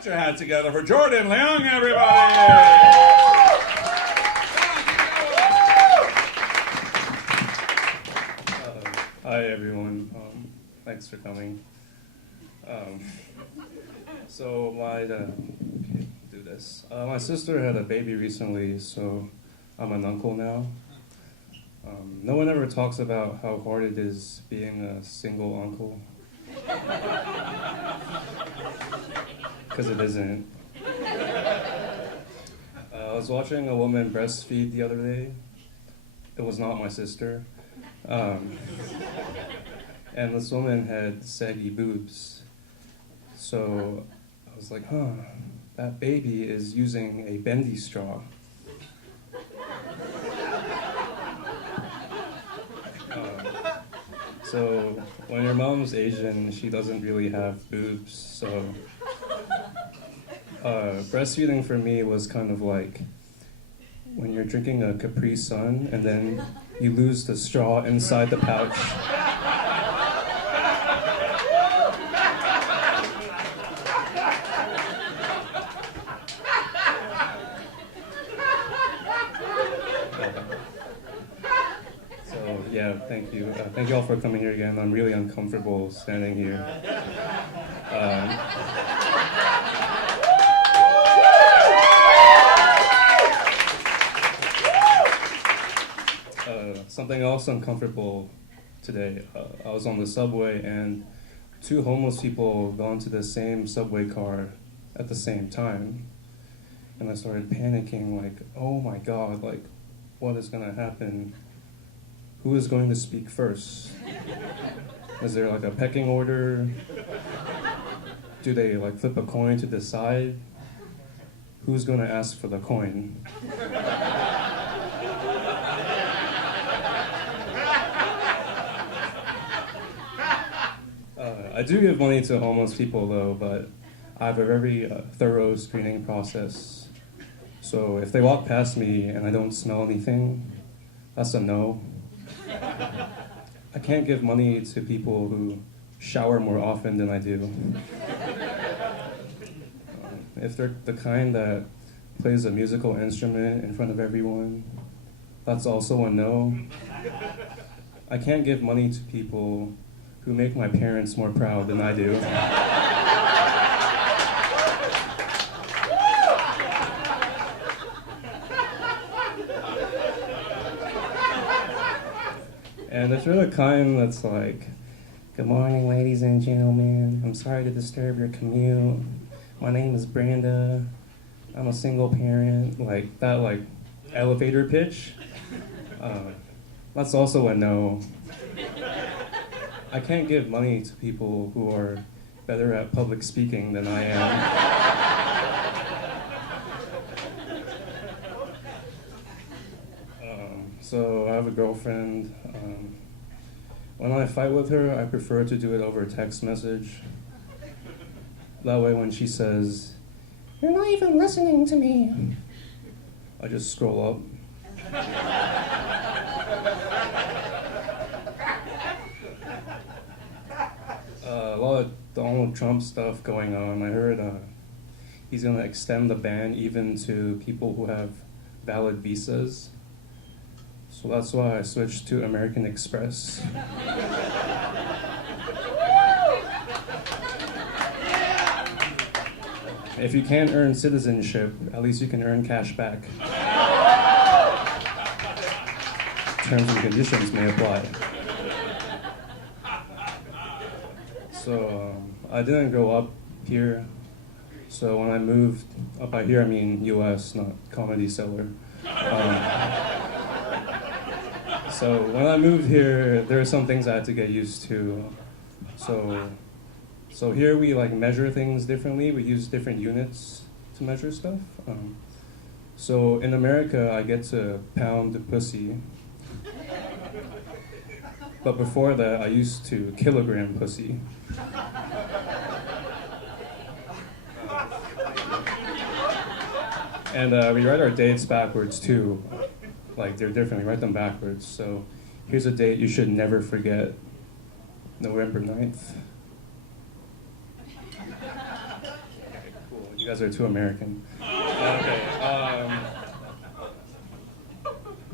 Put your hands together for Jordan Leung, everybody! Hi, everyone. Thanks for coming. So why do this? My sister had a baby recently, so I'm an uncle now. No one ever talks about how hard it is being a single uncle. Because it isn't. I was watching a woman breastfeed the other day. It was not my sister. And this woman had saggy boobs. So I was like, that baby is using a bendy straw. So when your mom's Asian, she doesn't really have boobs, so breastfeeding for me was kind of like when you're drinking a Capri Sun and then you lose the straw inside the pouch. Yeah, thank you. Thank you all for coming here again. I'm really uncomfortable standing here. Something else uncomfortable today. I was on the subway and two homeless people got into the same subway car at the same time. And I started panicking, like, oh my God, like, what is gonna happen? Who is going to speak first? Is there like a pecking order? Do they like flip a coin to decide? Who's going to ask for the coin? I do give money to homeless people though, but I have a very thorough screening process. So if they walk past me and I don't smell anything, that's a no. I can't give money to people who shower more often than I do. If they're the kind that plays a musical instrument in front of everyone, that's also a no. I can't give money to people who make my parents more proud than I do. And if you're the kind that's like, good morning, ladies and gentlemen. I'm sorry to disturb your commute. My name is Brenda. I'm a single parent. Like that, like elevator pitch. That's also a no. I can't give money to people who are better at public speaking than I am. So I have a girlfriend. When I fight with her, I prefer to do it over text message. That way when she says, "You're not even listening to me," I just scroll up. A lot of Donald Trump stuff going on. I heard he's going to extend the ban even to people who have valid visas. So that's why I switched to American Express. If you can't earn citizenship, at least you can earn cash back. Terms and conditions may apply. So I didn't grow up here. So when I moved up by here, I mean US, not Comedy Cellar. So when I moved here, there are some things I had to get used to. So here we like measure things differently. We use different units to measure stuff. So in America, I get to pound pussy. But before that, I used to kilogram pussy. And we write our dates backwards too. Like they're different, we write them backwards. So here's a date you should never forget. November 9th. Okay, cool. guys are too American. Okay.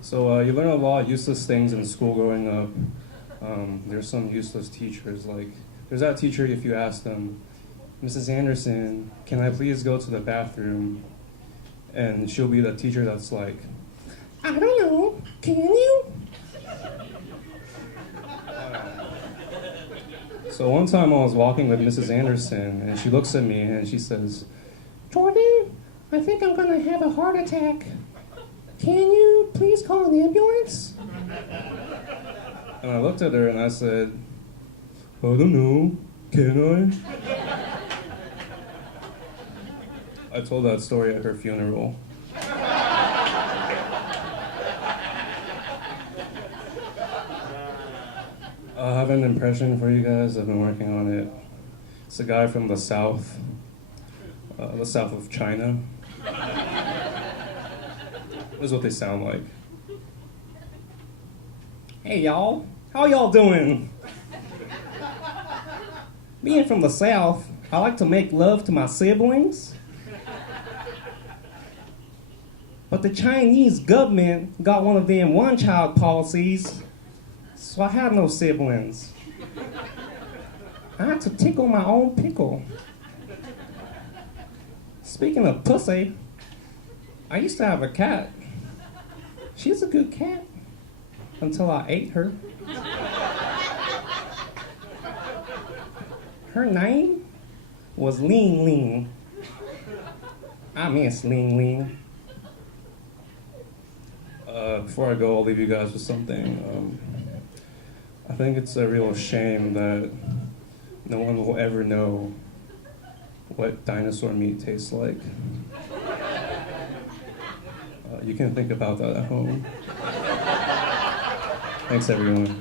So you learn a lot of useless things in school growing up. There's some useless teachers. Like, there's that teacher, if you ask them, Mrs. Anderson, can I please go to the bathroom? And she'll be the teacher that's like, I don't know, can you? So one time I was walking with Mrs. Anderson, and she looks at me and she says, Jordan, I think I'm gonna have a heart attack. Can you please call an ambulance? And I looked at her and I said, I don't know, can I told that story at her funeral. I have an impression for you guys. I've been working on it. It's a guy from the south of China. This is what they sound like. Hey y'all, how y'all doing? Being from the south, I like to make love to my siblings. But the Chinese government got one of them one-child policies, so I have no siblings. I had to tickle my own pickle. Speaking of pussy, I used to have a cat. She's a good cat until I ate her. Her name was Ling Ling. I miss Ling Ling. Before I go, I'll leave you guys with something. I think it's a real shame that no one will ever know what dinosaur meat tastes like. You can think about that at home. Thanks, everyone.